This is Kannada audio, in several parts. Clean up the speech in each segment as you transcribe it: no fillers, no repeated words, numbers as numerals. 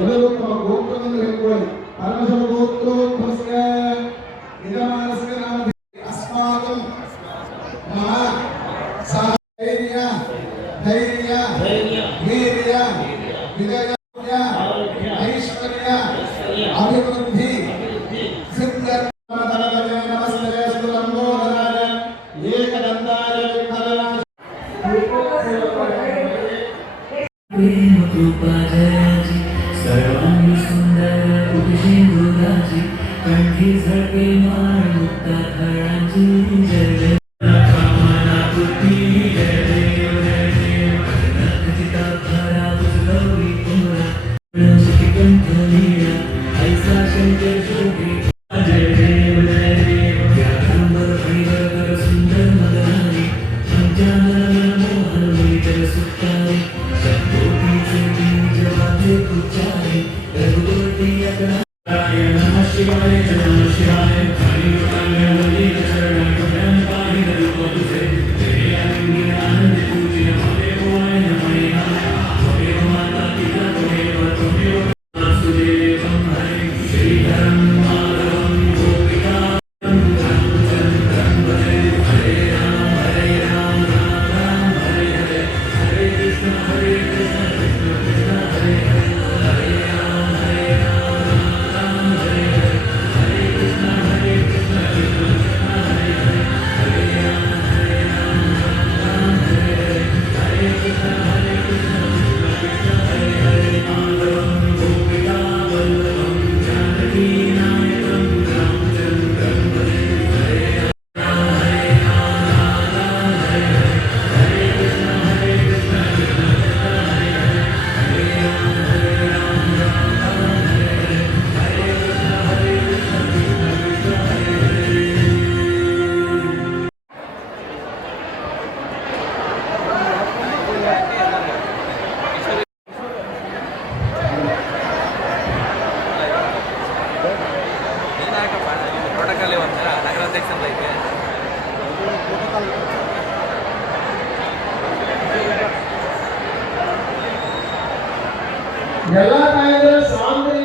ಎಲ್ಲರೂ ತಮ್ಮ ಗೋತ್ರವನ್ನು ಹೇಳ್ಕೊಳ್ಳಿ. ಪರಮಶಿವ ಗೋತ್ರೋದ್ಭವಸ್ಯ ಯಜಮಾನಸ್ಯ ನಾಮ ಅಸ್ಮಾಕಂ ಮಹಾ ಸಾಧೈರ್ಯ ಧೈರ್ಯ ವೀರ್ಯ ವಿಜಯ ಐಶ್ವರ್ಯ ಅಭಿವೃದ್ಧಿ ಸಿದ್ಧ ನಮಸ್ತೆ ಸುಲಂಬೋಧರಾಯ ಏಕದಂತಾಯ ವಿಠಲನಾಯ सर्वांगी सुंदर उठे गुराजी कंठी झळके माळ मुक्ता धराजी जय कामना बुद्धी जय देव नखचिता भरा गौरी पुरा सुखी कंठ लीला ऐसा शंकर शोभे जय देव व्याघ्रंबर भैरव सुंदर मदनारी पंचानन मोहन मुनितर सुतारी शब्दों से बीज बाजे उच्चारे रघुवती अकरा नमः शिवाय नमः शिवाय हरि हरि चरण कमल पाहि रूप तुझे तेरे आनंद पूज्य हमें होय नमः हमें माता पिता तुम्हें तुम्हें वासुदेवं हरे श्रीधरं माधवं गोपिका चंद्रं भजे हरे राम राम राम हरे हरे हरे कृष्ण कृष्ण कृष्ण हरे हरे हरे राम राम राम हरे हरे हरे कृष्ण कृष्ण कृष्ण हरे हरे हरे राम राम राम हरे हरे हरे कृष्ण कृष्ण कृष्ण हरे हरे माधवं गोपिका वल्लभं जानकी नायकं रामचन्द्रं भजे हरे राम राम राम हरे हरे हरे कृष्ण कृष्ण कृष्ण हरे हरे हरे राम राम राम हरे हरे हरे कृष्ण कृष्ण कृष्ण हरे हरे ಪ್ರೋಟೋಕಾಲ್ ಒಂಥರ ನಗರಾಧ್ಯಕ್ಷ ಅಂತ ಐತೆ. ಎಲ್ಲ ಕಾಯದ ಸ್ವಾಮಿ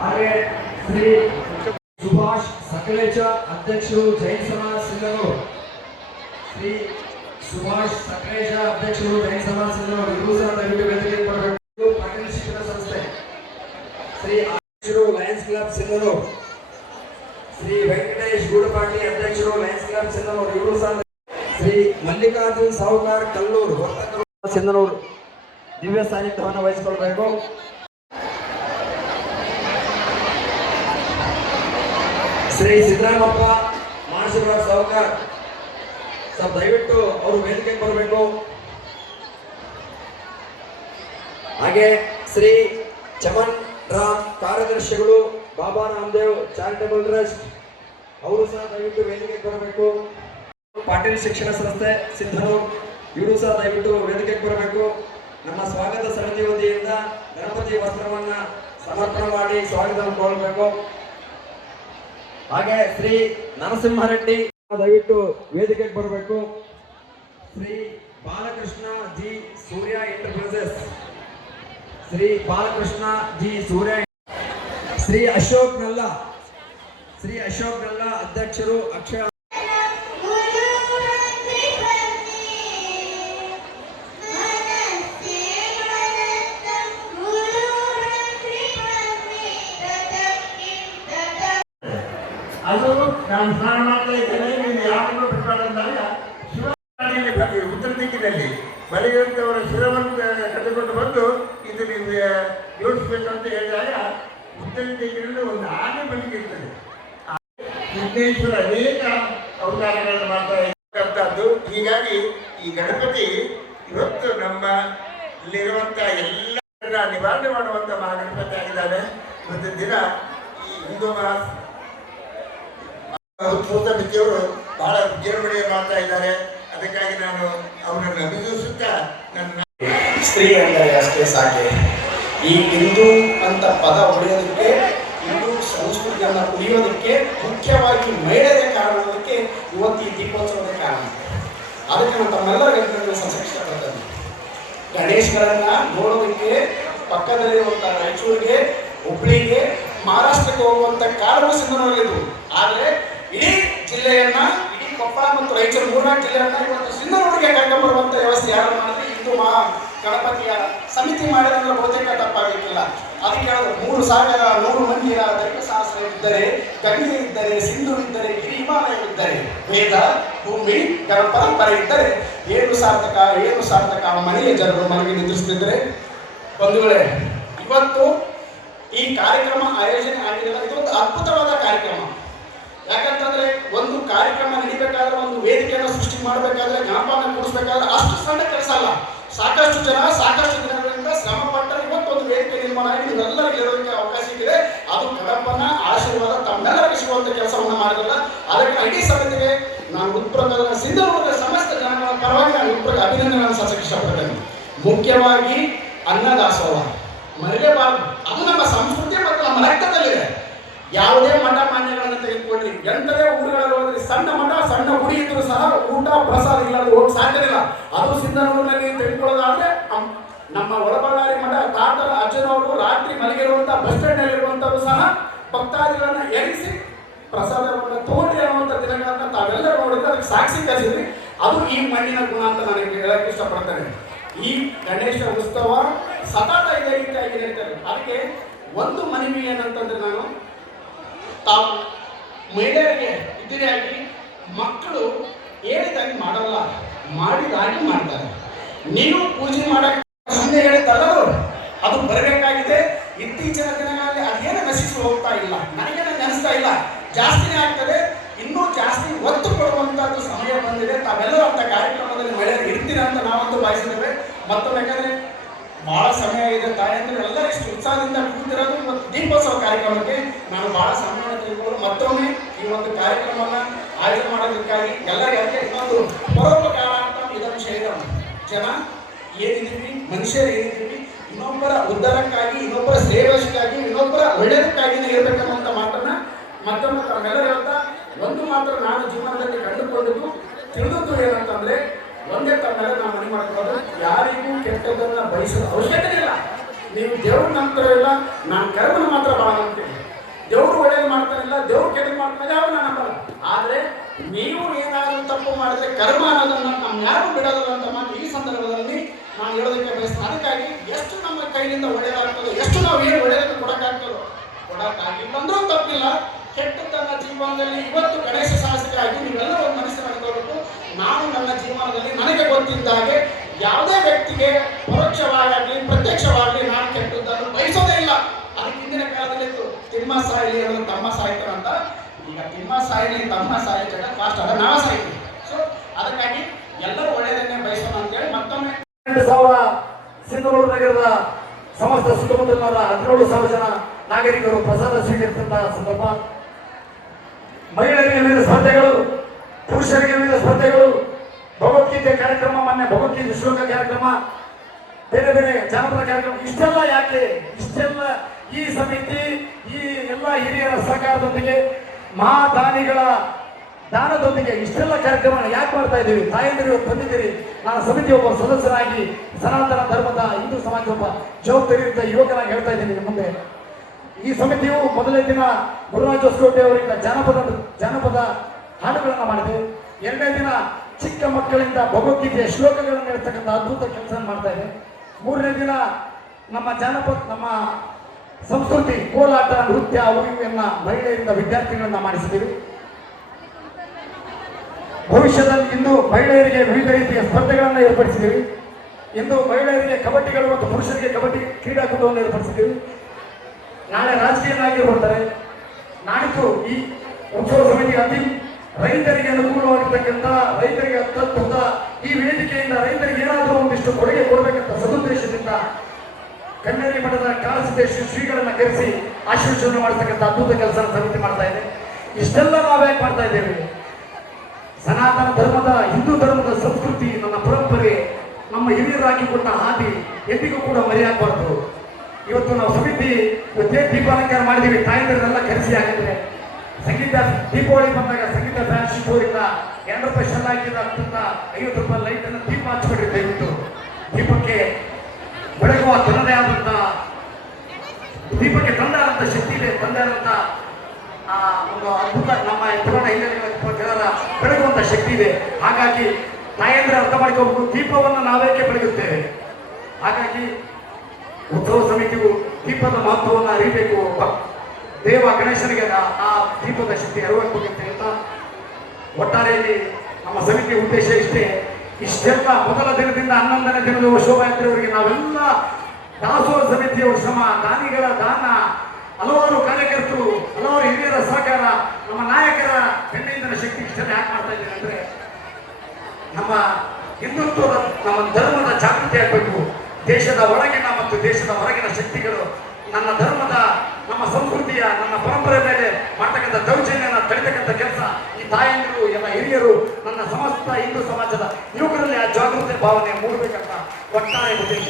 ಹಾಗೆ ಶ್ರೀ ಸುಭಾಷ್ ಸಕಲೇಚ ಅಧ್ಯಕ್ಷರು ಜೈನ್ ಸಮಾಜ ಸಿಂಧನೂರು. ಶ್ರೀ ಸುಭಾಷ್ ಸಕಲೇಚ ಅಧ್ಯಕ್ಷರು ಜೈನ್ ಸಮಾಜ ಸಿಂಧನೂರು ಇವರು ಸಹ ದಯವಿಟ್ಟು ವೇದಿಕೆಗೆ ಬರಬೇಕು. ಪಟ್ಟಣ ಶಿಕ್ಷಣ ಸಂಸ್ಥೆ ಶ್ರೀ ಅಧ್ಯಕ್ಷರು ಲಯನ್ಸ್ ಕ್ಲಬ್ ಸಿಂಧನೂರು. ಶ್ರೀ ವೆಂಕಟೇಶ್ ಗೂಡಪಾಟಿ ಅಧ್ಯಕ್ಷರು ಲಯನ್ಸ್ ಕ್ಲಬ್ ಸಿಂಧನೂರು ಇವರು ಸಹ. ಶ್ರೀ ಮಲ್ಲಿಕಾರ್ಜುನ್ ಸಾಹುಕಾರ್ ಕಲ್ಲೂರು ವರ್ತಕರು ಸಿಂಧನೂರು ದಿವ್ಯ ಸಾನ್ನಿಧ್ಯವನ್ನು ವಹಿಸಿಕೊಳ್ಬೇಕು. ಶ್ರೀ ಸಿದ್ದರಾಮಪ್ಪ ಮಾನಸರಾವ್ ಸಾಹುಕಾರ್ ಸ್ವಲ್ಪ ದಯವಿಟ್ಟು ಅವರು ವೇದಿಕೆಗೆ ಬರಬೇಕು. ಹಾಗೆ ಶ್ರೀ ಚಮನ್ ರಾಮ್ ಕಾರ್ಯದರ್ಶಿಗಳು ಬಾಬಾ ರಾಮದೇವ್ ಚಾರಿಟಬಲ್ ಟ್ರಸ್ಟ್ ಅವರು ಸಹ ದಯವಿಟ್ಟು ವೇದಿಕೆಗೆ ಬರಬೇಕು. ಪಾಟೀಲ್ ಶಿಕ್ಷಣ ಸಂಸ್ಥೆ ಸಿಂಧನೂರು ಇವರು ಸಹ ದಯವಿಟ್ಟು ವೇದಿಕೆಗೆ ಬರಬೇಕು. ನಮ್ಮ ಸ್ವಾಗತ ಸಮಿತಿ ವತಿಯಿಂದ ಗಣಪತಿ ವಸ್ತ್ರವನ್ನ ಸಮರ್ಪಣೆ ಮಾಡಿ ಸ್ವಾಗತ ಕೋರಬೇಕು. ಹಾಗೆ ಶ್ರೀ ನರಸಿಂಹರೆಡ್ಡಿ ದಯವಿಟ್ಟು ವೇದಿಕೆಗೆ ಬರಬೇಕು. ಶ್ರೀ ಬಾಲಕೃಷ್ಣ ಜಿ ಸೂರ್ಯ ಎಂಟರ್ಪ್ರೈಸಸ್ ಶ್ರೀ ಬಾಲಕೃಷ್ಣ ಜಿ ಸೂರ್ಯ. ಶ್ರೀ ಅಶೋಕ್ ನಲ್ಲ ಅಧ್ಯಕ್ಷರು ಅಕ್ಷಯ. ಅದು ನಾನು ಸ್ನಾನ ಮಾಡ್ತಾ ಇದ್ದೇನೆ, ನೀನು ಯಾರನ್ನು ಬಿಟ್ಟಾಗ ಉತ್ತರ ದಿಕ್ಕಿನಲ್ಲಿ ಬಲಿಗಂತವರ ಶಿರವನ್ನು ಕಟ್ಟಿಕೊಂಡು ಬಂದು ಇದು ನೀವು ಜೋಡಿಸ್ಬೇಕು ಅಂತ ಹೇಳಿದಾಗ ಉತ್ತರ ದಿಕ್ಕಿನಲ್ಲಿ ಒಂದು ಆನೆ ಬಲಿಗಿರ್ತದೆ. ಸಿದ್ದೇಶ್ವರ ಅನೇಕ ಅವತಾರಗಳನ್ನು ಮಾಡ್ತಾರೆ. ಮಾಡ್ತಾ ಇರ್ತಕ್ಕಂಥದ್ದು. ಹೀಗಾಗಿ ಈ ಗಣಪತಿ ಇವತ್ತು ನಮ್ಮಲ್ಲಿರುವಂಥ ಎಲ್ಲ ನಿವಾರಣೆ ಮಾಡುವಂಥ ಮಹಾಗಣಪತಿ ಆಗಿದ್ದಾನೆ. ಇವತ್ತಿನ ದಿನ ಈ ಹಿಂದೂ ಉತ್ಸವ ಸಮಿತಿಯವರು ಬಹಳ ವಿಜೃಂಭಣೆ ಮಾಡ್ತಾ ಇದ್ದಾರೆ. ಅದಕ್ಕಾಗಿ ನಾನು ಅವರನ್ನು ಅಭಿನಂದಿಸುತ್ತಾ ನನ್ನ ಸ್ತ್ರೀ ಅಂದರೆ ಅಷ್ಟೇ ಸಾಕೆ. ಈ ಹಿಂದೂ ಅಂತ ಪದ ಉಳಿಯೋದಕ್ಕೆ, ಹಿಂದೂ ಸಂಸ್ಕೃತಿಯನ್ನು ಉಳಿಯೋದಕ್ಕೆ ಮುಖ್ಯವಾಗಿ ಮಹಿಳೆಯರ ಕಾರಣಕ್ಕೆ ಇವತ್ತು ಈ ದೀಪೋತ್ಸವದ ಕಾರಣ. ಅದಕ್ಕೆ ನಾನು ತಮ್ಮೆಲ್ಲರಿಗೂ ಇಷ್ಟಪಡ್ತೇನೆ. ಗಣೇಶ್ಗಳನ್ನು ನೋಡೋದಕ್ಕೆ ಪಕ್ಕದಲ್ಲಿರುವಂಥ ರಾಯಚೂರಿಗೆ, ಹುಬ್ಳಿಗೆ, ಮಹಾರಾಷ್ಟ್ರಕ್ಕೆ ಹೋಗುವಂಥ ಕಾರಣವೂ ಸಿಂಧನೂರಲ್ಲಿದ್ದು. ಆದರೆ ಇಡೀ ಜಿಲ್ಲೆಯನ್ನ, ಇಡೀ ಕೊಪ್ಪಳ ಮತ್ತು ರಾಯಚೂರು 3-4 ಜಿಲ್ಲೆಯನ್ನ ಇವತ್ತು ಸಿಂಧನೂರಿಗೆ ಕರ್ಕೊಂಡ್ಬರುವಂಥ ವ್ಯವಸ್ಥೆ ಯಾರು ಮಾಡಿದ್ರೆ ಹಿಂದೂ ಮಹಾ ಗಣಪತಿಯ ಸಮಿತಿ ಮಾಡಿದ್ರೆ ಬಹುತೇಕ ತಪ್ಪಾಗಲಿಕ್ಕಿಲ್ಲ. ಅದಕ್ಕೆ ಹೇಳೋದು 3,100 ಮಂದಿಯ ದೈವ ಸಹಸ್ರ ಇದ್ದರೆ, ಗಂಗೆ ಇದ್ದರೆ, ಸಿಂಧು ಇದ್ದರೆ, ಗಿರಿ ಹಿಮಾಲಯವಿದ್ದರೆ, ವೇದ ಭೂಮಿ ಪರಂಪರೆ ಇದ್ದರೆ ಏನು ಸಾರ್ಥಕ ಮನೆಯ ಜನರು ಮನೆಗೆ ನಿದ್ರಿಸುತ್ತಿದ್ದರೆ. ಬಂಧುಗಳೇ, ಇವತ್ತು ಈ ಕಾರ್ಯಕ್ರಮ ಆಯೋಜನೆ ಆಗಿರಲ್ಲ. ಇದೊಂದು ಅದ್ಭುತವಾದ ಕಾರ್ಯಕ್ರಮ. ಯಾಕಂತಂದ್ರೆ ಒಂದು ಕಾರ್ಯಕ್ರಮ ನಡೀಬೇಕಾದ್ರೆ, ಒಂದು ವೇದಿಕೆಯನ್ನು ಸೃಷ್ಟಿ ಮಾಡಬೇಕಾದ್ರೆ, ಗಣಪನ ಕೂಡಿಸ್ಬೇಕಾದ್ರೆ ಅಷ್ಟು ಸಣ್ಣ ಕೆಲಸ ಅಲ್ಲ. ಸಾಕಷ್ಟು ಜನ ಸಾಕಷ್ಟು ದಿನಗಳಿಂದ ಶ್ರಮ ಪಟ್ಟರೆ ಇವತ್ತು ಒಂದು ವೇದಿಕೆ ನಿರ್ಮಾಣ ಆಗಿ ನೀವೆಲ್ಲರಿಗೂ ಇರೋದಕ್ಕೆ ಅವಕಾಶ ಸಿಕ್ಕಿದೆ. ಅದು ಗಣಪನ ಆಶೀರ್ವಾದ ತಮ್ಮೆಲ್ಲರಿಗೂ ಸಿಗುವಂತ ಕೆಲಸವನ್ನು ಮಾಡಿರಲ್ಲ. ಅದಕ್ಕೆ ಇಡೀ ಸಮಿತಿಗೆ ನಾನು ಉತ್ಪ್ರದ ಸಿಂಧನೂರಿನ ಸಮಸ್ತ ಜನಗಳ ಪರವಾಗಿ ನಾನು ಉತ್ಪ್ರದ ಅಭಿನಂದನೆಗಳನ್ನು ಸಲ್ಲಿಸಕ್ಕೆ ಇಷ್ಟಪಡ್ತೇನೆ. ಮುಖ್ಯವಾಗಿ ಅನ್ನದಾಸೋಹ ಮರೆಯಬಾರದು. ಅದು ನಮ್ಮ ಸಂಸ್ಕೃತಿ ಮತ್ತು ನಮ್ಮ ರಕ್ತದಲ್ಲಿದೆ. ಯಾವುದೇ ಮಠ ಮಾನ್ಯಗಳನ್ನು ತೆಗೆದುಕೊಳ್ಳಿ, ಎಂಟನೇ ಊರುಗಳಲ್ಲಿ ಹೋದ್ರೆ ಸಣ್ಣ ಮಠ ಸಣ್ಣ ಗುಡಿ ಇದ್ರೂ ಸಹ ಊಟ ಪ್ರಸಾದ ಇಲ್ಲದೆ ಹೋಗಿ ಸಾಧ್ಯವಿಲ್ಲ. ಅದು ಸಿಂಧನೂರಿನಲ್ಲಿ ತೆಗೆದುಕೊಳ್ಳೋದಾದ್ರೆ ನಮ್ಮ ಒಳಬಳ್ಳಾರಿ ಮಠ ತಾತರ ಅಜ್ಜನವರು ರಾತ್ರಿ ಮಲಗಿರುವಂತಹ ಬಸ್ ಸ್ಟ್ಯಾಂಡ್ ನಲ್ಲಿರುವಂತವರು ಸಹ ಭಕ್ತಾದಿಗಳನ್ನ ಎಣಿಸಿ ಪ್ರಸಾದವನ್ನು ತಗೊಂಡ್ರಿ ಅನ್ನುವಂಥ ದಿನಗಳನ್ನ ತಾವೆಲ್ಲರೂ ನೋಡಿದ್ರೆ ಅದಕ್ಕೆ ಸಾಕ್ಷಿ ಕಲಿಸಿದ್ರಿ. ಅದು ಈ ಮಣ್ಣಿನ ಗುಣ ಅಂತ ನನಗೆ ಹೇಳಕ್ಕೆ ಇಷ್ಟಪಡ್ತೇನೆ. ಈ ಗಣೇಶ ಉತ್ಸವ ಸತತ ಇದೇ ರೀತಿಯಾಗಿ ನಡೀತಾರೆ. ಅದಕ್ಕೆ ಒಂದು ಮನವಿ ಏನಂತಂದ್ರೆ, ನಾನು ತಾವು ಮಹಿಳೆಯರಿಗೆ ಇದ್ದಿರಾಗಿ ಮಕ್ಕಳು ಹೇಳಿದಾಗಿ ಮಾಡಲ್ಲ, ಮಾಡಿದಾಗಿ ಮಾಡ್ತಾರೆ. ನೀವು ಪೂಜೆ ಮಾಡಕ್ಕೆ ಸುಮ್ಮನೆ ಹೇಳಿದ್ದಲ್ಲದು, ಅದು ಬರಬೇಕಾಗಿದೆ. ಇತ್ತೀಚಿನ ದಿನಗಳಲ್ಲಿ ಅದೇನು ನಶಿಸಿ ಹೋಗ್ತಾ ಇಲ್ಲ, ನನಗೇನು ನೆನೆಸ್ತಾ ಇಲ್ಲ, ಜಾಸ್ತಿನೇ ಆಗ್ತದೆ. ಇನ್ನೂ ಜಾಸ್ತಿ ಒತ್ತು ಕೊಡುವಂತದ್ದು ಸಮಯ ಬಂದಿದೆ. ತಾವೆಲ್ಲರೂ ಅಂತ ಕಾರ್ಯಕ್ರಮದಲ್ಲಿ ಮಹಿಳೆಯರು ಇರ್ತೀರ ಅಂತ ನಾವಂತೂ ಭಾವಿಸಿದ್ದೇವೆ. ಮತ್ತೊಮ್ಮೆ ಯಾಕಂದ್ರೆ ಬಹಳ ಸಮಯ ಇದೆ, ತಾಯಂದಿರು ಎಲ್ಲ ಇಷ್ಟು ಉತ್ಸಾಹದಿಂದ ಕೂತಿರೋದು ಇವತ್ತು ದೀಪೋತ್ಸವ ಕಾರ್ಯಕ್ರಮಕ್ಕೆ ನಾನು ಬಹಳ ಸಮಯವನ್ನು ತೆಗೆದುಕೊಂಡು ಮತ್ತೊಮ್ಮೆ ಈ ಒಂದು ಕಾರ್ಯಕ್ರಮವನ್ನು ಆಯೋಜನೆ ಮಾಡೋದಕ್ಕಾಗಿ ಎಲ್ಲರಿಗೂ ಅದಕ್ಕೆ ಇನ್ನೊಂದು ಪರೋಪಕಾರ ಅಂತ ಇದನ್ನು ಹೇಳಿದ ಜನ ಏನಿದ್ದೀವಿ, ಮನುಷ್ಯರು ಏನಿದ್ದೀವಿ, ಇನ್ನೊಬ್ಬರ ಉದ್ಧಾರಕ್ಕಾಗಿ, ಇನ್ನೊಬ್ಬರ ಶ್ರೇಯಸ್ಸಿಗಾಗಿ, ಇನ್ನೊಬ್ಬರ ಒಳ್ಳೆಯದಕ್ಕಾಗಿನೇ ಇರಬೇಕನ್ನುವಂಥ ಮಾತನ್ನ ಮತ್ತೊಮ್ಮೆ ತಾವೆಲ್ಲರೂ ಹೇಳ್ತಾ, ಒಂದು ಮಾತ್ರ ನಾನು ಜೀವನದಲ್ಲಿ ಕಂಡುಕೊಂಡಿದ್ದು ತಿಳಿದದ್ದು ಏನಂತಂದ್ರೆ, ಒಂದೇ ತಮ್ಮೆಲ್ಲ ನಾವು ಮನೆ ಮಾಡ್ಕೊಂಡು ಯಾರಿಗೂ ಕೆಟ್ಟದನ್ನ ಬಯಸೋದು ಅವಶ್ಯಕತೆ ಇಲ್ಲ. ನೀವು ದೇವ್ರ ನಂತರ ಇಲ್ಲ, ನಾನು ಕರ್ಮನ ಮಾತ್ರ ಭಾಳ ನಂಬ್ತೀನಿ. ದೇವ್ರು ಒಳ್ಳೇದು ಮಾಡ್ತಾನಿಲ್ಲ, ದೇವ್ರು ಕೆಟ್ಟದ್ದು ಮಾಡ್ತಾನೆ, ಯಾವ ನಾನು ನಂಬಲ್ಲ. ಆದರೆ ನೀವು ಏನಾದರೂ ತಪ್ಪು ಮಾಡಿದ್ರೆ ಕರ್ಮ ಅನ್ನೋದನ್ನ ನಾವು ಯಾರು ಬಿಡೋದಿಲ್ಲ ಅಂತ ಮಾತು ಈ ಸಂದರ್ಭದಲ್ಲಿ ನಾನು ಹೇಳೋದಕ್ಕೆ ಬಯಸ್ತೀನಿ. ಅದಕ್ಕಾಗಿ ಎಷ್ಟು ನಮ್ಮ ಕೈಯಿಂದ ಒಳ್ಳೇದಾಗ್ತದೋ, ಎಷ್ಟು ನಾವು ಏನು ಒಳ್ಳೇದನ್ನು ಕೊಡೋಕ್ಕಾಗ್ತದೋ ಕೊಡೋಕ್ಕಾಗಿಲ್ಲ ಅಂದ್ರೂ ತಪ್ಪಿಲ್ಲ. ಕೆಟ್ಟದ್ದನ್ನ ಜೀವನದಲ್ಲಿ ಇವತ್ತು ಗಣೇಶ ಶಾಸ್ತ್ರಿಯಾಗಿ ನೀವೆಲ್ಲ ಒಂದು ಮನಸ್ಸು ಮಾಡ್ಕೋಬೇಕು. ನಾನು ನನ್ನ ಜೀವನದಲ್ಲಿ ನನಗೆ ಗೊತ್ತಿದ್ದ ಹಾಗೆ ಯಾವುದೇ ವ್ಯಕ್ತಿಗೆ ಪರೋಕ್ಷವಾಗಲಿ ಪ್ರತ್ಯಕ್ಷವಾಗಲಿ ನಾನು ಕೆಟ್ಟದ್ದನ್ನು ಬಯಸೋದೇ ಇಲ್ಲ. ಅದಕ್ಕೆ ಹಿಂದಿನ ಕಾಲದಲ್ಲಿ ಇತ್ತು, ತಿಮ್ಮ ಸಾಯಲಿ ಅನ್ನೋದು ತಮ್ಮ ಸಾಯ್ತಾರಂತ. ಈಗ ತಿಮ್ಮ ಸಾಯಲಿ ತಮ್ಮ ಸಾಯಿ ಜಗತ್ ಫಾಸ್ಟ್ ಅದ ನಾವ ಸಾಯ್ತೀವಿ. ಸೊ ಅದಕ್ಕಾಗಿ ಎಲ್ಲರೂ ಒಳ್ಳೆಯದನ್ನೇ ಬಯಸೋಣ ಅಂತೇಳಿ ಮತ್ತೊಮ್ಮೆ 2,000 ಸಿಂಧನೂರು ನಗರದ ಸಮಸ್ತ ಸುತ್ತಮುತ್ತಲಿನ 17,000 ಜನ ನಾಗರಿಕರು ಪ್ರಸಾದ ಸ್ವೀಕರಿಸಿದ ಸಂದರ್ಭ, ಮಹಿಳೆಯರಿಗೆ ವಿವಿಧ ಸ್ಪರ್ಧೆಗಳು, ಪುರುಷರಿಗೆ ವಿವಿಧ ಸ್ಪರ್ಧೆಗಳು, ಭಗವದ್ಗೀತೆ ಕಾರ್ಯಕ್ರಮ, ಮೊನ್ನೆ ಭಗವದ್ಗೀತೆ ಶ್ಲೋಕ ಕಾರ್ಯಕ್ರಮ, ಬೇರೆ ಬೇರೆ ಜಾನಪದ ಕಾರ್ಯಕ್ರಮ. ಇಷ್ಟೆಲ್ಲ ಯಾಕೆ? ಇಷ್ಟೆಲ್ಲ ಈ ಸಮಿತಿ, ಈ ಎಲ್ಲ ಹಿರಿಯರ ಸಹಕಾರದೊಂದಿಗೆ, ಮಹಾದಾನಿಗಳ ದಾನದೊಂದಿಗೆ ಇಷ್ಟೆಲ್ಲ ಕಾರ್ಯಕ್ರಮ ಯಾಕೆ ಮಾಡ್ತಾ ಇದ್ದೀವಿ? ತಾಯಂದಿರು ಬಂದಿದ್ದೀರಿ. ನಾನು ಸಮಿತಿ ಒಬ್ಬ ಸದಸ್ಯರಾಗಿ ಸನಾತನ ಧರ್ಮದ ಹಿಂದೂ ಸಮಾಜದ ಒಬ್ಬ ಜವಾಬ್ದಾರಿಯುತ ಯುವಕನಾಗಿ ಹೇಳ್ತಾ ಇದ್ದೀನಿ ನಿಮ್ಮ ಮುಂದೆ. ಈ ಸಮಿತಿಯು ಮೊದಲನೇ ದಿನ ಗುರುರಾಜ ಹೊಸಕೋಟೆ ಅವರಿಂದ ಜಾನಪದ ಹಾಡುಗಳನ್ನು ಮಾಡಿದೆ. ಎರಡನೇ ದಿನ ಚಿಕ್ಕ ಮಕ್ಕಳಿಂದ ಭಗವದ್ಗೀತೆಯ ಶ್ಲೋಕಗಳನ್ನು ಹೇಳ್ತಕ್ಕಂಥ ಅದ್ಭುತ ಕೆಲಸ ಮಾಡ್ತಾ ಇದೆ. ಮೂರನೇ ದಿನ ನಮ್ಮ ಸಂಸ್ಕೃತಿ ಕೋಲಾಟ, ನೃತ್ಯ, ಅವು ಇವೆಲ್ಲ ಮಹಿಳೆಯರಿಂದ ವಿದ್ಯಾರ್ಥಿಗಳನ್ನ ಮಾಡಿಸಿದ್ದೀವಿ. ಭವಿಷ್ಯದಲ್ಲಿ ಇಂದು ಮಹಿಳೆಯರಿಗೆ ವಿವಿಧ ರೀತಿಯ ಸ್ಪರ್ಧೆಗಳನ್ನು ಏರ್ಪಡಿಸಿದ್ದೀವಿ. ಇಂದು ಮಹಿಳೆಯರಿಗೆ ಕಬಡ್ಡಿಗಳು ಮತ್ತು ಪುರುಷರಿಗೆ ಕಬಡ್ಡಿ ಕ್ರೀಡಾಕೂಟವನ್ನು ಏರ್ಪಡಿಸಿದ್ದೀವಿ. ನಾಳೆ ರಾಜಕೀಯ ನಾಯಕರು ಬರ್ತಾರೆ. ನಾಡಿದ್ದು ಈ ಉತ್ಸವ ಸಮಿತಿ ರೈತರಿಗೆ ಅನುಕೂಲವಾಗಿರ್ತಕ್ಕಂಥ ರೈತರಿಗೆ ಅತ್ಯದ್ಭುತ ಈ ವೇದಿಕೆಯಿಂದ ರೈತರಿಗೆ ಏನಾದರೂ ಒಂದಿಷ್ಟು ಕೊಡುಗೆ ಕೊಡಬೇಕಂತ ಸದುದ್ದೇಶದಿಂದ ಕಣ್ಣೇರಿ ಮಠದ ಕಾಳಸಿದ್ದೇಶ್ವರ ಶ್ರೀಗಳನ್ನ ಕರೆಸಿ ಆಶೀರ್ವಚನೆ ಮಾಡತಕ್ಕಂಥ ಅದ್ಭುತ ಕೆಲಸ ಸಮಿತಿ ಮಾಡ್ತಾ ಇದೆ. ಇಷ್ಟೆಲ್ಲ ನಾವ್ಯಾಕೆ ಮಾಡ್ತಾ ಇದ್ದೇವೆ? ಸನಾತನ ಧರ್ಮದ ಹಿಂದೂ ಧರ್ಮದ ಸಂಸ್ಕೃತಿ, ನನ್ನ ಪರಂಪರೆ, ನಮ್ಮ ಹಿರಿಯರು ಹಾಕಿಕೊಟ್ಟ ಹಾದಿ ಎಂದಿಗೂ ಕೂಡ ಮರೆಯಾಗಬಾರ್ದು. ಇವತ್ತು ನಾವು ಸಮಿತಿ ಇವತ್ತೇ ದೀಪಾಲಂಕಾರ ಮಾಡಿದೀವಿ, ತಾಯಂದಿರನ್ನೆಲ್ಲ ಕರೆಸಿ. ಹಾಕಿದ್ರೆ ಸಂಗೀತ ದೀಪಾವಳಿ ಬಂದಾಗ ಸಂಗೀತ ಫ್ಯಾನ್ಸಿ ಅವರಿಂದ ₹2 ಶೆಲ್ ಹಾಕಿದ ₹50 ಲೈಟ್ ಅನ್ನು ದೀಪ ಹಚ್ಚಿಬಿಟ್ರಿ. ದಯವಿಟ್ಟು ದೀಪಕ್ಕೆ ಬೆಳಗುವ ತನ್ನದೇ ಆದಂತ ದೀಪಕ್ಕೆ ತಂದಾದಂತ ಶಕ್ತಿ ಇದೆ, ತಂದಾದಂತ ಒಂದು ಅದ್ಭುತ ನಮ್ಮ ಪುರಾಣ ಹಿನ್ನೆಲೆ ಜನರ ಬೆಳಗುವಂತ ಶಕ್ತಿ ಇದೆ. ಹಾಗಾಗಿ ತಾಯಂದ್ರೆ ಅರ್ಥ ಮಾಡ್ಕೋಬೇಕು, ದೀಪವನ್ನು ನಾವೇಕೆ ಬೆಳಗುತ್ತೇವೆ. ಹಾಗಾಗಿ ಉತ್ಸವ ಸಮಿತಿಗೂ ದೀಪದ ಮಹತ್ವವನ್ನು ಅರಿಬೇಕು. ದೇವ ಗಣೇಶನಿಗೆ ಆ ದೀಪದ ಶಕ್ತಿ ಅರಿವಾಗಬೇಕಂತ ಹೇಳ್ತಾ ಒಟ್ಟಾರೆಯಲ್ಲಿ ನಮ್ಮ ಸಮಿತಿಯ ಉದ್ದೇಶ ಇಷ್ಟೇ. ಇಷ್ಟೆಲ್ಲ ಮೊದಲ ದಿನದಿಂದ 11ನೇ ದಿನದ ಶೋಭಾಯಾತ್ರೆಯವರೆಗೆ ನಾವೆಲ್ಲ ದಾಸೋಹ ಸಮಿತಿಯ ಶ್ರಮ, ದಾನಿಗಳ ದಾನ, ಹಲವಾರು ಕಾರ್ಯಕರ್ತರು, ಹಲವಾರು ಹಿರಿಯರ ಸಹಕಾರ, ನಮ್ಮ ನಾಯಕರ ಬೆನ್ನಿಂದನ ಶಕ್ತಿ ಇಷ್ಟೆಲ್ಲ ಯಾಕೆ ಮಾಡ್ತಾ ಇದ್ದೇನೆ ಅಂದ್ರೆ ನಮ್ಮ ಹಿಂದುತ್ವದ, ನಮ್ಮ ಧರ್ಮದ ಜಾಗೃತಿ ಆಗಬೇಕು. ದೇಶದ ಒಳಗಿನ ಮತ್ತು ದೇಶದ ಹೊರಗಿನ ಶಕ್ತಿಗಳು ನನ್ನ ಧರ್ಮದ, ನಮ್ಮ ಸಂಸ್ಕೃತಿಯ, ನನ್ನ ಪರಂಪರೆ ಮೇಲೆ ಮಾಡ್ತಕ್ಕಂಥ ದೌರ್ಜನ್ಯನ ತಡಿತಕ್ಕಂಥ ಕೆಲಸ ಈ ತಾಯಂದಿರು, ಎಲ್ಲ ಹಿರಿಯರು, ನನ್ನ ಸಮಸ್ತ ಹಿಂದೂ ಸಮಾಜದ ಯುವಕರಲ್ಲಿ ಆ ಜಾಗೃತಿ ಭಾವನೆ ಮೂಡಬೇಕಂತ ಒಟ್ಟಾರೆ ಉದ್ದೇಶ.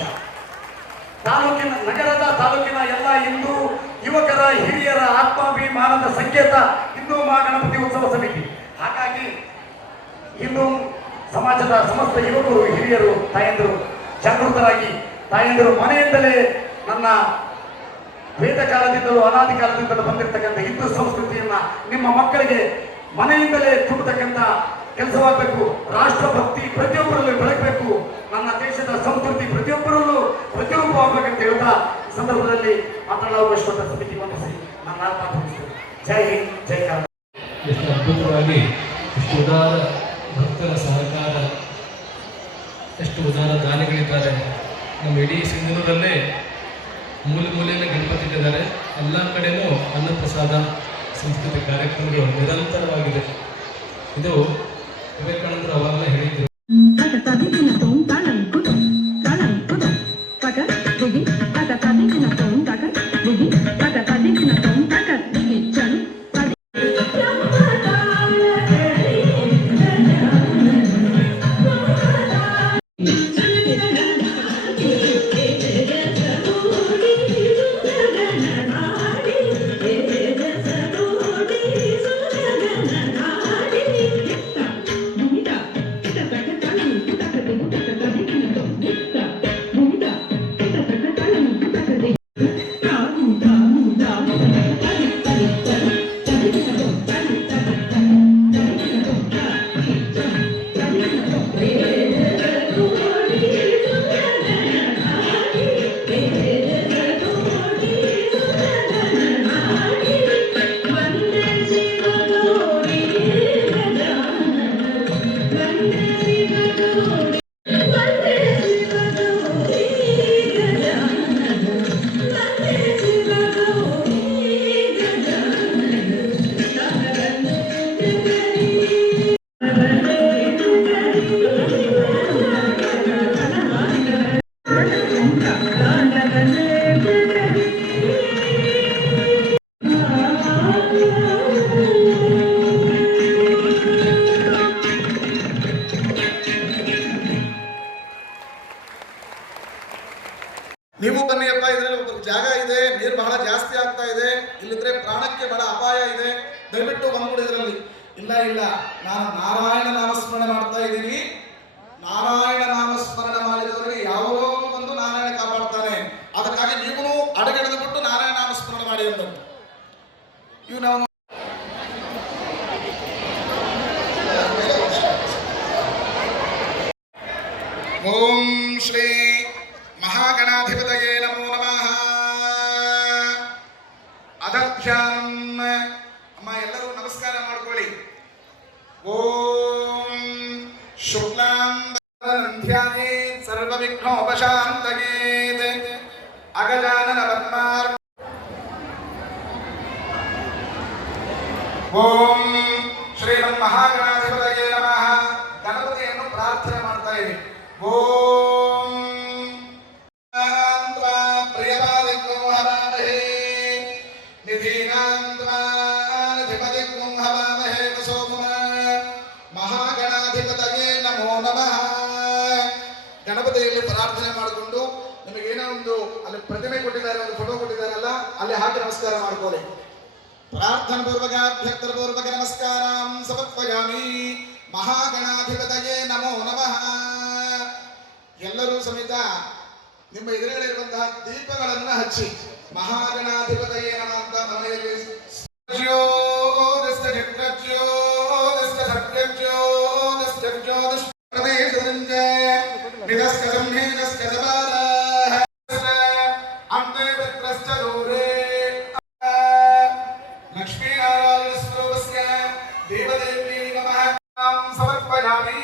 ನಗರದ ತಾಲೂಕಿನ ಎಲ್ಲ ಹಿಂದೂ ಯುವಕರ, ಹಿರಿಯರ ಆತ್ಮಾಭಿಮಾನದ ಸಂಕೇತ ಹಿಂದೂ ಮಹಾಗಣಪತಿ ಉತ್ಸವ ಸಮಿತಿ. ಹಾಗಾಗಿ ಹಿಂದೂ ಸಮಾಜದ ಸಮಸ್ತ ಯುವಕರು, ಹಿರಿಯರು, ತಾಯಂದಿರು ಜಾಗೃತರಾಗಿ, ತಾಯಂದಿರು ಮನೆಯಿಂದಲೇ ನನ್ನ ವೇದ ಕಾಲದಿಂದಲೂ ಅನಾದಿ ಕಾಲದಿಂದಲೂ ಬಂದಿರತಕ್ಕಂಥ ಹಿಂದೂ ಸಂಸ್ಕೃತಿಯನ್ನ ನಿಮ್ಮ ಮಕ್ಕಳಿಗೆ ಮನೆಯಿಂದಲೇ ತುಂಬತಕ್ಕಂಥ ಕೆಲಸವಾಗಬೇಕು. ರಾಷ್ಟ್ರಭಕ್ತಿ ಪ್ರತಿಯೊಬ್ಬರಲ್ಲೂ ಬೆಳಗಬೇಕು. ನನ್ನ ದೇಶದ ಸಂಸ್ಕೃತಿ ಪ್ರತಿಯೊಬ್ಬರಲ್ಲೂ ಪ್ರತಿರೂಪವಾಗಬೇಕಂತ ಹೇಳ್ತಾ ಈ ಸಂದರ್ಭದಲ್ಲಿ ಮಾತನಾಡುವಷ್ಟು ಸಮಿತಿ ವಂದಿಸಿ ನನ್ನ ಮಾತನಾಡಿಸ್ತೇನೆ. ಜೈ ಹಿಂದ್, ಜೈ ಕರ್ನಾಟಕ. ಎಷ್ಟು ಅದ್ಭುತವಾಗಿ, ಎಷ್ಟು ಉದಾರ ಭಕ್ತರ ಸಹಕಾರ, ಎಷ್ಟು ಉದಾರ ದಾನಿಗಳಿದ್ದಾರೆ. ನಮ್ಮ ಇಡೀ ಸಿಂಧನೂರಲ್ಲೇ ಮೂಲೆಯಲ್ಲಿ ಗಣಪತಿ ಇಟ್ಟಿದ್ದಾರೆ. ಎಲ್ಲ ಕಡೆಯೂ ಅನ್ನಪ್ರಸಾದ ಸಂಸ್ಕೃತಿ ಕಾರ್ಯಕ್ರಮಗಳು ನಿರಂತರವಾಗಿದೆ. ಇದು ವಿವೇಕಾನಂದರು ಅವಾಗಲೇ ಹೇಳಿದ್ರು. ನೀವು ಬನ್ನಿಯಪ್ಪ, ಇದರಲ್ಲಿ ಒಂದು ಜಾಗ ಇದೆ, ನೀರು ಬಹಳ ಜಾಸ್ತಿ ಆಗ್ತಾ ಇದೆ, ಇಲ್ಲಿದ್ರೆ ಪ್ರಾಣಕ್ಕೆ ಬಹಳ ಅಪಾಯ ಇದೆ, ದಯವಿಟ್ಟು ಬಂದ್ಬಿಡಿ ಇದರಲ್ಲಿ. ಇಲ್ಲ ಇಲ್ಲ, ನಾನು ನಾರಾಯಣ ನಾಮಸ್ಮರಣೆ ಮಾಡ್ತಾ ಇದ್ದೀನಿ. ನಾರಾಯಣ ನಾಮಸ್ಮರಣೆ ಮಾಡಿದವರಿಗೆ ಯಾವಾಗ ಬಂದು ನಾರಾಯಣ ಕಾಪಾಡ್ತಾನೆ. ಅದಕ್ಕಾಗಿ ನೀವು ಅಡಗಿಡಿದು ಬಿಟ್ಟು ನಾರಾಯಣ ನಾಮಸ್ಮರಣೆ ಮಾಡಿ ಅಂತ ಇವು ನಾವು ಓಂ ಶ್ರೀ ಮಹಾಗಣಾಧಿಪತಯೇ ನಮೋ ನಮಃ. ಅಧಧ್ಯಾನಂ. ಅಮ್ಮ ಎಲ್ಲರೂ ನಮಸ್ಕಾರ ಮಾಡ್ಕೊಳ್ಳಿ. ಓಂ ಶುಕ್ಲಾಂ ಧ್ಯಾಯೇತ್ ಸರ್ವವಿಘ್ನೋಪಶಾಂತಯೇತ್. ಅಗಜಾನನ ಪದ್ಮಾರ್. ಓಂ ಶ್ರೀ ಶ್ರೀಮನ್ ಮಹಾಗಣಾಧಿಪತಯೇ ನಮಃ. ಗಣಪತಿಯನ್ನು ಪ್ರಾರ್ಥನೆ ಮಾಡ್ತಾ ಇರಿ. ಓಂ ಪ್ರಿಯವಾದಿಗ್ನೋ ಹವಾಮಹೇ ನಿಧೀನಾಂತ್ವಾಧಿಪತಿಗ್ನೋ ಹವಾಮಹೇ ವಸೋಮಃ. ಮಹಾಗಣಾಧಿಪತಯೇ ನಮೋ ನಮಃ. ಗಣಪತಿಯಲ್ಲಿ ಪ್ರಾರ್ಥನೆ ಮಾಡಿಕೊಂಡು ನಿಮಗೇನೋ ಒಂದು ಅಲ್ಲಿ ಪ್ರತಿಮೆ ಕೊಟ್ಟಿದ್ದಾರೆ, ಒಂದು ಫೋಟೋ ಕೊಟ್ಟಿದ್ದಾರಲ್ಲ, ಅಲ್ಲಿ ಹಾಕಿ ನಮಸ್ಕಾರ ಮಾಡ್ಕೊಳ್ಳಿ. ಪ್ರಾರ್ಥನಾ ಪೂರ್ವಕ ಅಭ್ಯರ್ಥನ ಪೂರ್ವಕ ನಮಸ್ಕಾರಂ ಸಮರ್ಪಯಾಮಿ. ಮಹಾಗಣಾಧಿಪತಯೇ ನಮೋ ನಮಃ. ಎಲ್ಲರೂ ಸಮೇತ ನಿಮ್ಮ ಎದುರುಗಡೆಯಿರುವಂತಹ ದೀಪಗಳನ್ನು ಹಚ್ಚಿ ಮಹಾಗಣಾಧಿಪತಯೇ ನಮಃ ಅಂತ ಮನೆಯಲ್ಲಿ ಲಕ್ಷ್ಮೀನಾರಾಯಣ ಸ್ತೋತ್ರಸ್ಯ ದೇವದೇವ್ಯೈ ನಮಃ ಸಮರ್ಪಯಾಮಿ.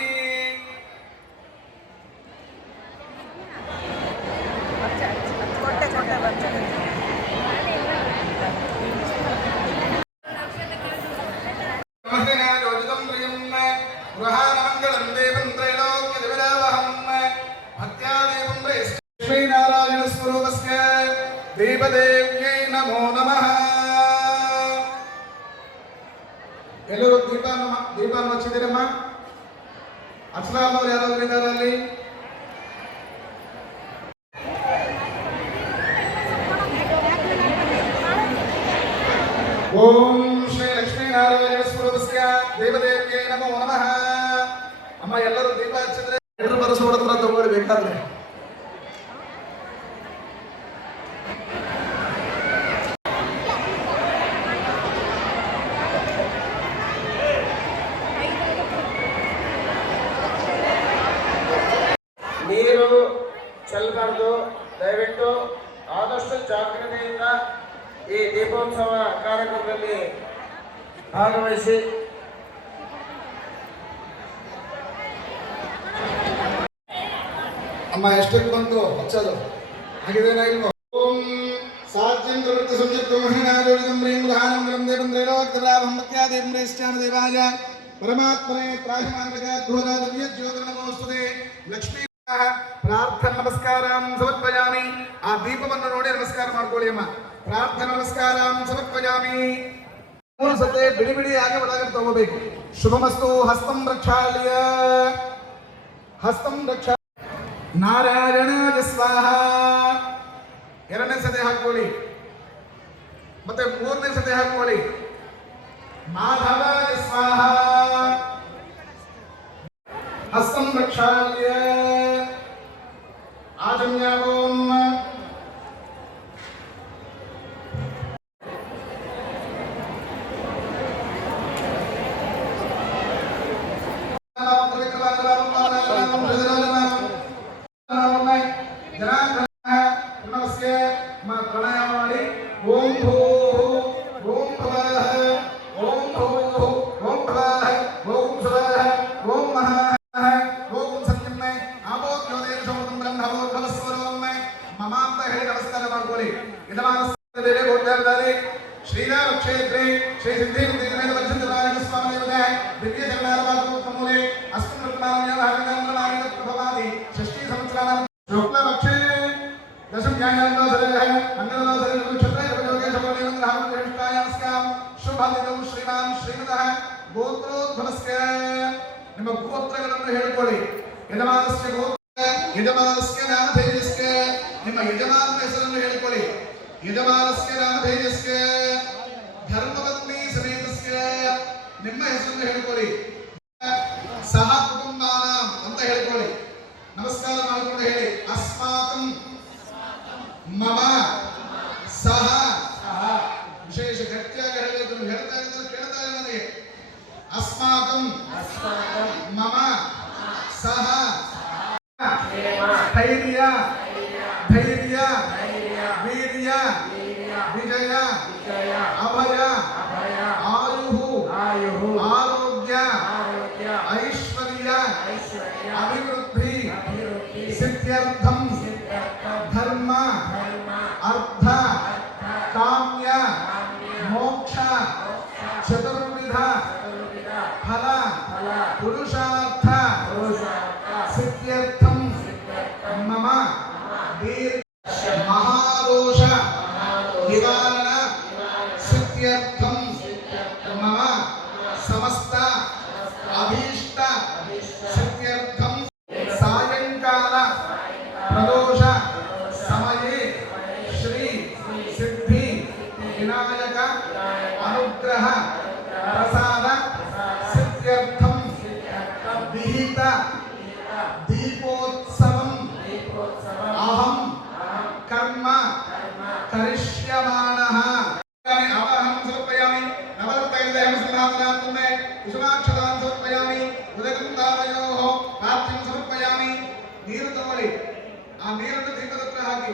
ಲಕ್ಷ್ಮೀನಾರಾಯಣ ಸ್ವರೂಪಸ್ಯ ದೇವದೇವ್ಯೈ ನಮೋ ನಮಃ. ಎಲ್ಲರೂ ದೀಪವನ್ನು ಹಚ್ಚಿದ್ದೀರಮ್ಮ. ಅಸ್ಲಾಂ ಅವರು ಯಾರಾದ್ರೂ ಇದ್ದಾರೆ ಅಲ್ಲಿ? ಓಂ ಶ್ರೀ ಲಕ್ಷ್ಮೀನಾರಾಯಣ ಸ್ವರೂಪಸ್ಯ ದೇವದೇವ್ಯೈ ನಮೋ ನಮಃ. ಅಮ್ಮ ಎಲ್ಲರೂ ದೀಪ ಹಚ್ಚಿದ್ರೆ ಎಲ್ಲರೂ ಬರಸೋಡತ್ರ ತಗೊಳ್ಬೇಕಾದ್ರೆ ನೀರು ಚೆಲ್ಲಬಾರ್ದು. ದಯವಿಟ್ಟು ಆದಷ್ಟು ಜಾಗೃತಿಯಿಂದ ಈ ದೀಪೋತ್ಸವ ಕಾರ್ಯಕ್ರಮದಲ್ಲಿ ಭಾಗವಹಿಸಿ. ಅಮ್ಮ ಎಷ್ಟಕ್ಕೆ ಬಂತು ಹಚ್ಚೋದು ಆಗಿದೇನಾ ಇಲ್ವೋ? ಓಂ ಸಾಜ್ಯಂ ಪ್ರವೃತ್ತ ಸಂಯುಕ್ತ ಮಹಿನಾಜೋಡಿದಂ ಪ್ರೇಮ ಧಾನಂ ದೇವಂ ತ್ರೈಲೋಕ್ಯಲಾಭಂ ಮತ್ಯಾದೇವಂ ಶ್ಯಾಮ ದೇವಾಯ ಪರಮಾತ್ಮನೇ ತ್ರಾಹಿಮಾಂಗಜಾದ್ಭುತ ದಿವ್ಯ ಜ್ಯೋತಿ ನಮೋಸ್ತುತೆ. ಲಕ್ಷ್ಮೀ ಪ್ರಾರ್ಥನಾ ನಮಸ್ಕಾರಂ ಸಮರ್ಪಯಾಮಿ. ಆ ದೀಪವನ್ನು ನೋಡಿ ನಮಸ್ಕಾರ ಮಾಡ್ಕೊಳ್ಳಿ ಅಮ್ಮ. ಪ್ರಾರ್ಥನಾ ನಮಸ್ಕಾರಂ ಸಮರ್ಪಯಾಮಿ. 3 ಸತಿ ಬಿಡಿ ಬಿಡಿಯಾಗಿ ಒಳಗಡೆ ತಗೋಬೇಕು. ಶುಭಮಸ್ತು. ಹಸ್ತಂ ರಕ್ಷಾಳ್ಯ, ಹಸ್ತಂ ರಕ್ಷಾ. ನಾರಾಯಣಾಯ ಸ್ವಾಹ. 2ನೇ ಸತಿ ಹಾಕೊಳ್ಳಿ, ಮತ್ತೆ 3ನೇ ಸತಿ ಹಾಕೊಳ್ಳಿ. ಮಾಧವಾಯ ಸ್ವಾಹ. ಹಸ್ತಂ ರಕ್ಷಾಳ್ಯ ಆಜನ್ಯ. ಓಂ ಪ್ರಣಾಯಾಮ ಮಾಡಿ. ಓಂ ಭೂ ಓಂ ಭವಃ ಓಂ ಭೂ ಓಂ ಭವಃ ಓಂ ಸ್ವಃ ಓಂ ಮಹಃ ಓಂ ಸಂಯಮೇ ಆಬೋಧ್ಯೋದೇವ ಸಮುದ್ರಂ ಬ್ರಹ್ಮೋದ್ಭವಸ್ವರೋಮೇ ಮಮ ಅಂತ ಹೇಳಿ ನಮಸ್ಕಾರ ಮಾಡ್ಕೊಳ್ಳಿ. ಇದಮಾನಸ್ಸದೇವೆ ಗೋಚರದಲ್ಲಿ ಶ್ರೀರಾಮ ಕ್ಷೇತ್ರೇ ಶ್ರೀ ಸಿದ್ಧಿ ಬುದ್ಧಿಮೇಧ ವಜ್ರನಾರಾಯಣ ಸ್ವಾಮಿ ದೇವತೆ ದಿವ್ಯ ಜಗನ್ನಾಥಮೂಲೆ ಅಸ್ತು ಮೃತ್ನಾಮ್ಯಾವಹರನಾರಾಯಣ ಪ್ರಭವಾದಿ ಷಷ್ಠಿ ಸಂವತ್ಸರಾಣಾಂ ಶುಕ್ಲ ಪಕ್ಷೇ ದಶಂ ನ್ಯಾಯಾನೋ ಸರಹ ಮಂಗಲೋ ಸರಹ ನಕ್ಷತ್ರೇ ಯೋಗೇ ಸಮನೇಂದ್ರ ಹಾಮ ಜ್ಯೇಷ್ಠಾಯಾಸ್ಕಾಂ ಶುಭಾದಿನೋ ಶ್ರೀಮಾನ್ ಶ್ರೀಮತಃ ಗೋತ್ರೋದ್ಭವಸ್ಯ. ನಿಮ್ಮ ಗೋತ್ರಗಳನ್ನು ಹೇಳಿಕೊಳ್ಳಿ. ಯಜಮಾನಸ್ಯ ಗೋತ್ರ, ಯಜಮಾನಸ್ಯ ನಾಮಧೇಯಸ್ಯ. ನಿಮ್ಮ ಯಜಮಾನನ ಹೆಸರನ್ನು ಹೇಳಿಕೊಳ್ಳಿ. ಯಜಮಾನಸ್ಯ ನಾಮಧೇಯಸ್ಯ. ಧರ್ಮಪತ್ನಿ ಸಮೇತಸ್ಯ. ನಿಮ್ಮ ಹೆಸರನ್ನು ಹೇಳಿಕೊಳ್ಳಿ. ಸಹ ಕುಟುಂಬಾನಾಂ ಅಂತ ಹೇಳಿಕೊಳ್ಳಿ. ನಮಸ್ಕಾರ ಮಾಡಿಕೊಂಡು ಹೇಳಿ. ಅಸ್ಮಾಕಂ ಮಮ ಸಹ. ವಿಶೇಷ ಗಟ್ಟಿಯಾಗಿ ಹೇಳಬೇಕು. ಹೇಳ್ತಾ ಇದ್ದಾರೆ ಕೇಳ್ತಾ ಇಲ್ಲ ನನಗೆ. ಅಸ್ಮಾಕಂ ಮಮ ಸಹ ಧೈರ್ಯ ಧೈರ್ಯ ವೀರ್ಯ ವಿಜಯ ಅಭಯ ಆಯುಹು ಆರೋಗ್ಯ ಐಶ್ವರ್ಯ ಅಭಿವೃದ್ಧಿ ಸಿದ್ಧ್ಯರ್ಥಂ ಧರ್ಮ ಅರ್ಥ ಕಾಮ್ಯ ಮೋಕ್ಷ ಚತುರ್ವಿಧ सिद्ध्यर्थम मम दीर्घ महादोष निवारण सिद्ध्यर्थम मम समस्त अभीष्ट सिद्ध्यर्थम सायंकाल प्रदोष समये श्री सिद्धि विनायक अनुग्रह प्रसाद सिद्ध्यर्थम विहित दीपोत्सवम अहम कर्म करिष्यमाणः अहं समर्पयामि नवरत्नैर्देहं समापनात्मे कुसुमाक्षतान् समर्पयामि उदकं पाठ्यं समर्पयामि ನೀರು ತಗೊಳ್ಳಿ ಆ ನೀರನ್ನು ದೀಪದ ಹತ್ರ ಹಾಕಿ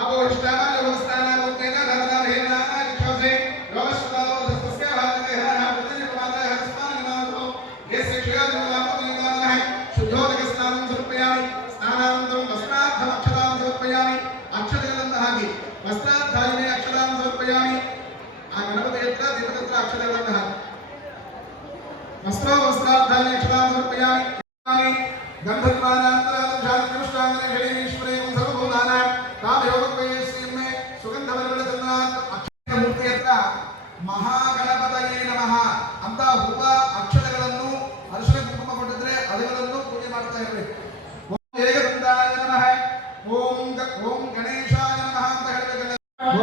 ಆವೋಷ್ಟಾನ ಯೋಗಸ್ಥಾನ ಉತ್ತೇನ ಧರ್ಮದಾನ ಹೇನ ವಿಶ್ವಾಸೆ ಯೋಗಶ್ರದಾವ ಸಸ್ಯ ಭಾಗತೆ ಹರ ಪ್ರತಿಜ ಪ್ರಮಾದ ಹರಸ್ಮಾನ ನಿಮಾನೋ ಯಸ್ಯ ಕ್ಷಯಾದಿನಾಮೋದನಿದಾನ ಶುದ್ಧೋದಕ ಸ್ನಾನಂ ಸಮರ್ಪಯಾಮಿ ಸ್ನಾನಾನಂತರಂ ವಸ್ತ್ರಾರ್ಥಂ ಅಕ್ಷತಾಂ ಸಮರ್ಪಯಾಮಿ ಅಕ್ಷತೆಗಳನ್ನು ಹಾಕಿ ವಸ್ತ್ರಾರ್ಥಾಯಿನೇ ಅಕ್ಷತಾಂ ಸಮರ್ಪಯಾಮಿ ಆ ಗಣಪತಿ ಹತ್ರ ದೀಪದ ಹತ್ರ ಅಕ್ಷತೆಗಳನ್ನು ಹಾಕಿ ವಸ್ತ್ರಾರ್ಥಾಯಿನೇ ಅಕ್ಷತಾಂ ಸಮರ್ಪಯಾಮಿ गंधत्वानांतरादं शास्त्रष्टांगने षडीश्वरे सर्वभूतान कामयोगत्वये श्रीमे सुगंधवरवलचंद्रात् अक्षय मूर्ति हत्र महागणपतये नमः ಅಂತ ಹೂವ ಅಕ್ಷರಗಳನ್ನು ಅರಿಶಿನ ಕುಂಕುಮ ಕೊಟ್ಟಿದ್ರೆ ಅವುಗಳನ್ನು ಪೂಜೆ ಮಾಡ್ತಾ ಇರಬೇಕು. ಓಂ ಏಕದಂತಾಯ ನಮಃ ಓಂ ಗಣೇಶಾಯ ನಮಃ ಅಂತ ಹೇಳಬೇಕು.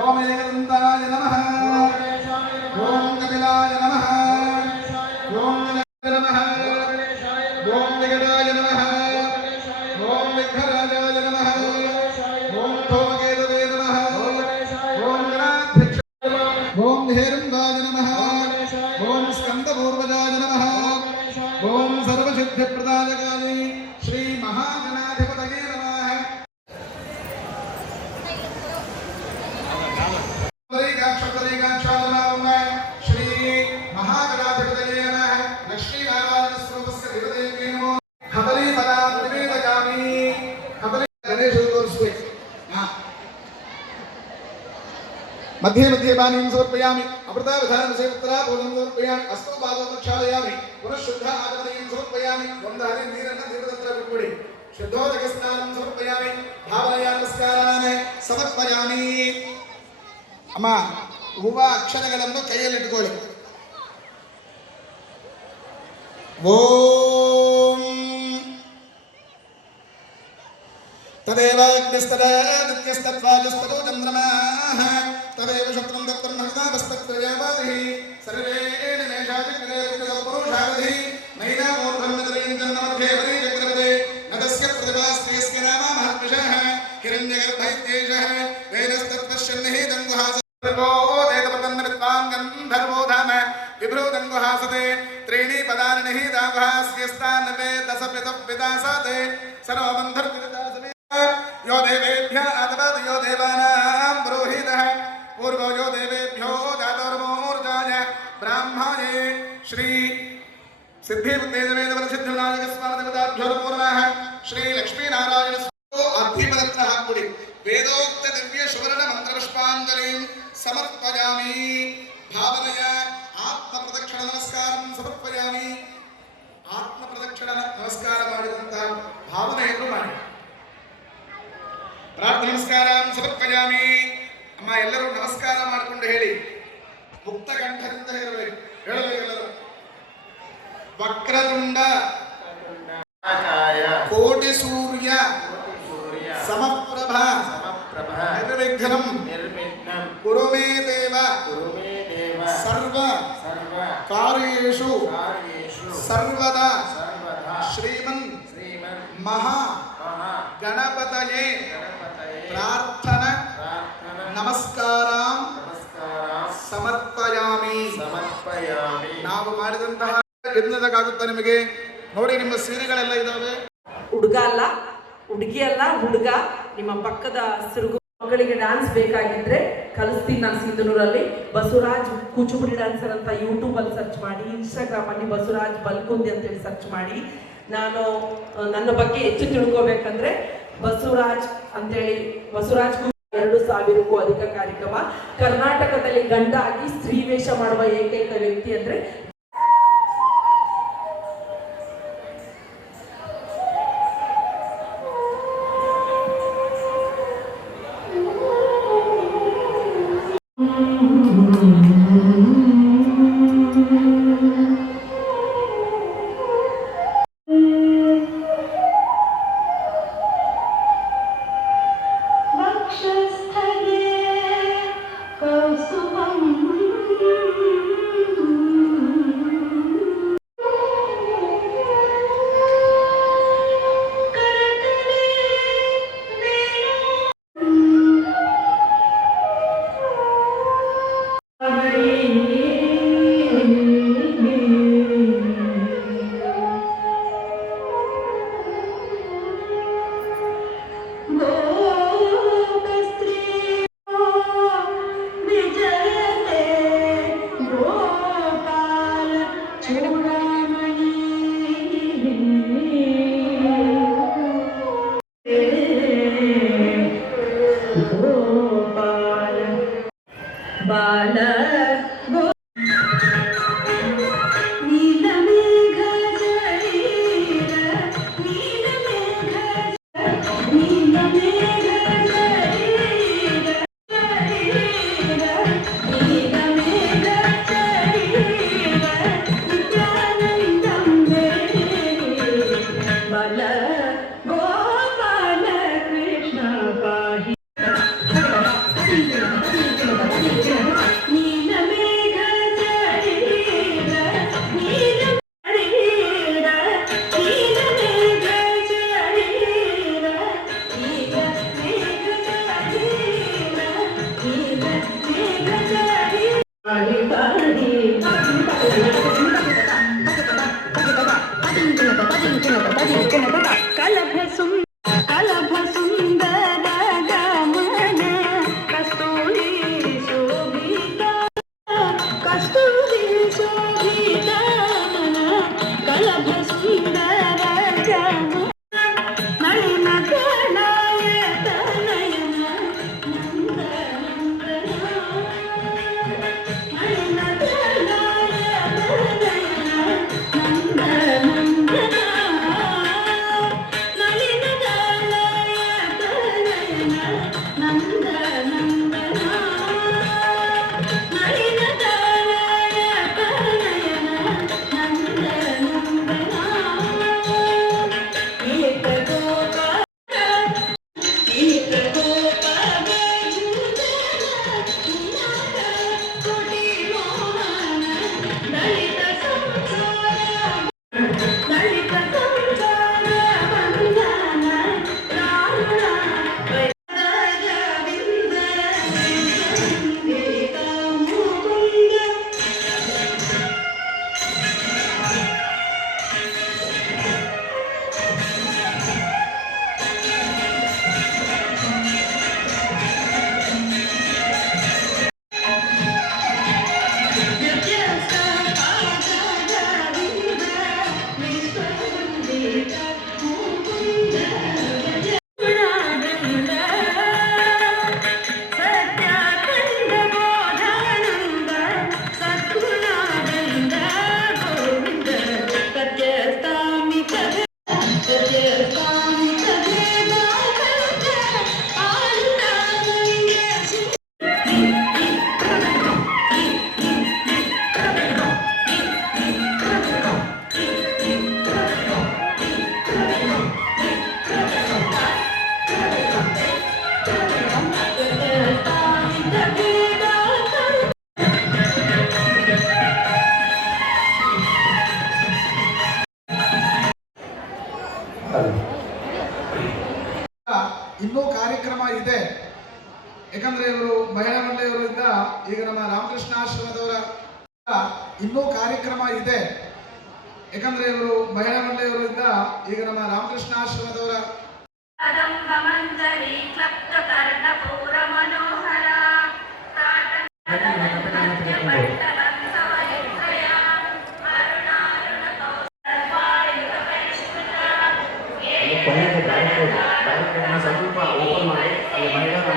ಓಂ ಏಕದಂತಾಯ ನಮಃ ಓಂ ಕಪಿಲಾಯ ನಮಃ ಓಂ ನಮಃ ಓಂ ವಿಘ್ನಾಯ ನಮಃ ಓಂ ವಿಘ್ನರಾಜಾಯ ನಮಃ ಓಂ ಧೂಮಕೇತವೇ ನಮಃ ಓಂ ಗಣಾಧ್ಯಕ್ಷ ಓಂ ಹೇರಂಗಾಯ ನಮಃ ಓಂ ಸ್ಕಂದಪೂರ್ವಜಾಯ ನಮಃ ಓಂ ಸರ್ವಸಿದ್ಧಿಪ್ರದಾಯಕಾಯ ಶ್ರೀ ಮಹಾಗಣಾಧಿಪತಯೇ ನಮಃ. ಶ್ರೀ ಮಹಾಗಣಾಧಿಪತಯೇ ನಮಃ. ಲಕ್ಷ್ಮೀನಾರಾಯಣ ಸ್ವರೂಪಸ್ಯ ದೇವದೇವೇ ನಮೋ. ಹಬಲಿ ಪದ ನಿವೇದಯಾಮಿ. ಹಬಲಿ ಗಣೇಶನ ತೋರಿಸಬೇಕು. मध्ये मध्ये पानीं समर्पयामि अमृता विधानं सेवत्रा भोजनं समर्पयामि अस्तु पादं प्रक्षालयामि पुनः शुद्ध आचमनीं समर्पयामि वंदने नीरन्न दीपदत्र बिट्बिडि शुद्धोदक स्नानं समर्पयामि भावनया नमस्कारान् समर्पयामि. ಅಮ್ಮ ಹೂವ ಅಕ್ಷರಗಳನ್ನು ಕೈಯಲ್ಲಿ ಇಟ್ಕೊಳ್ಳಿ. ಓಂ तदेव अग्निस्तदादित्यस्तत्वाजस्ततो चन्द्रमाः तदेव शत्रं दत्तं महतावस्तत्रयावादिः सर्वेण मेषाचक्रेपुरुषावधिः नैनामूर्धं नदरयञ्जन्नमध्ये वरीचक्रवदे नदस्य प्रतिभास्तेऽस्य नाम महर्षः हिरण्यगर्भ इत्येषः वेदस्तत्पश्यन्निहितं गुहासो देतपतन्नविद्वान् गन्धर्वो धाम विभ्रूतं गुहासते त्रीणि पदानि निहिता गुहास्यस्तान्नवे दशपितपिदासाते सर्वबन्धर्विदासवे यो देवेभ्यः आदपाद यो देवानां पुरोहितः पूर्वो यो देवेभ्यो जातोर्मूर्जाय ब्राह्मणे श्री सिद्धिबुद्धेजवेदवरसिद्धिविनायकस्वामिदेवताभ्यो नमो नमः. श्री लक्ष्मीनारायण अद्धिपदत्र हाकुडि वेदोक्त दिव्य सुवर्ण मंत्रपुष्पाञ्जलिं समर्पयामि. भावनया आत्मप्रदक्षिण नमस्कारं समर्पयामि. आत्मप्रदक्षिण नमस्कार ಮಾಡಿದಂತಹ ಭಾವನೆಯನ್ನು ಮಾಡಿ ಪ್ರಾರ್ಥನೆ ನಮಸ್ಕಾರಂ ಸಮರ್ಪಯಾಮಿ. ಅಮ್ಮ ಎಲ್ಲರೂ ನಮಸ್ಕಾರ ಮಾಡಿಕೊಂಡು ಹೇಳಿ. ಮುಕ್ತ ಕಂಠದಿಂದ ಹೇಳಬೇಕು. ಹೇಳಬೇಕೆಲ್ಲರೂ. ವಕ್ರತುಂಡ ಕೋಟಿ ಸೂರ್ಯ ಸಮಪ್ರಭ ನಿರ್ವಿಘ್ನಂ ಕುರು ಮೇ ದೇವ ಸರ್ವ ಕಾರ್ಯೇಷು ಸರ್ವದಾ ಶ್ರೀಮನ್ ಮಹಾ ಗಣಪತಯೇ ಪ್ರಾರ್ಥನ ನಮಸ್ಕಾರಂ ಸಮರ್ಪಯಾಮಿ. ನಾವು ಮಾಡಿದಂತಹ ಎನ್ನದಕ್ಕಾಗುತ್ತಾ ನಿಮಗೆ? ನೋಡಿ ನಿಮ್ಮ ಸೀರೆಗಳೆಲ್ಲ ಇದಾವೆ. ಹುಡುಗ ಅಲ್ಲ, ಹುಡುಗಿ ಅಲ್ಲ, ಹುಡುಗ. ನಿಮ್ಮ ಪಕ್ಕದ ಸಿರುಗು ಮಕ್ಕಳಿಗೆ ಡ್ಯಾನ್ಸ್ ಬೇಕಾಗಿದ್ರೆ ಕಲಿಸ್ತೀನಿ ನಾನು ಸಿಂಧನೂರಲ್ಲಿ. ಬಸವರಾಜ್ ಕೂಚುಪುಡಿ ಡ್ಯಾನ್ಸರ್ ಅಂತ ಯೂಟ್ಯೂಬಲ್ಲಿ ಸರ್ಚ್ ಮಾಡಿ, ಇನ್ಸ್ಟಾಗ್ರಾಮಲ್ಲಿ ಬಸವರಾಜ್ ಬಲ್ಕುಂದಿ ಅಂತೇಳಿ ಸರ್ಚ್ ಮಾಡಿ. ನಾನು ನನ್ನ ಬಗ್ಗೆ ಹೆಚ್ಚು ತಿಳ್ಕೊಬೇಕಂದ್ರೆ ಬಸವರಾಜ್ ಅಂತೇಳಿ, ಬಸವರಾಜ್ 2,000ಕ್ಕೂ ಅಧಿಕ ಕಾರ್ಯಕ್ರಮ. ಕರ್ನಾಟಕದಲ್ಲಿ ಗಂಡ ಆಗಿ ಸ್ತ್ರೀ ವೇಷ ಮಾಡುವ ಏಕೈಕ ವ್ಯಕ್ತಿ ಅಂದ್ರೆ ಬಾಲ ಗೋಪಾಲ ಕೃಷ್ಣ ಪಾಹಿ ನೀಲ ಮೇಘ ಚರೀರ ನೀಲ ಚರೀರ ನೀಲ ಮೇಘ ಚರೀರ ನೀಲ ಮೇಘ ಚರೀರ ನೀಲ ಮೇಘ ಚರೀರ ಪಾಹಿ ಪಾಹಿ ಕಲಭ ಸುಂದರ ಗಮನ ಕಸ್ತೂರಿ ಶೋಭಿತ ಕಸ್ತೂರಿ ಶೋಭಿತ ಕಲಭ ಸುಂದರ ಗಮ ನಳಿನ ಗಣಾಯ ತನಯನ ನಂದ ನಂದನ ನಳಿನ ಗಣಾಯ ತನಯನ ನಂದ ನಂದನ ನಳಿನ ಗಣಾಯ ತನಯನ ನಂದ ನಂದನ ನಳಿನ ಗಣಾಯ ತನಯನ ನಂದ ನಂದನ ಏಕ ಗೋಪ ಏಕ ಗೋಪ ಕೋಟಿ ಮೋಹನ ಲಲಿತ ಸಂಸಾರ ಲಲಿತ ಸಂಸಾರ ವಂದನ ರಾವಣ ವೈರವಿಂದ ಸಂಗೀತ ಮುಕುಂದ ಇನ್ನೂ ಕಾರ್ಯಕ್ರಮ ಇದೆ. ಯಾಕಂದ್ರೆ ಇವರು ಮಹಿಳಾ ಮಂಡಳಿಯವರಿಂದ ಈಗ ನಮ್ಮ ರಾಮಕೃಷ್ಣ ಆಶ್ರಮದವರ ಇನ್ನೂ ಕಾರ್ಯಕ್ರಮ ಇದೆ. ಯಾಕಂದ್ರೆ ಇವರು ಮಹಿಳಾ ಮಂಡಳಿಯವರಿಂದ ಈಗ ನಮ್ಮ ರಾಮಕೃಷ್ಣ ಆಶ್ರಮದವರ ಮಂಜರಿ ಕ್ಲಪ್ತ ಕರ್ಣ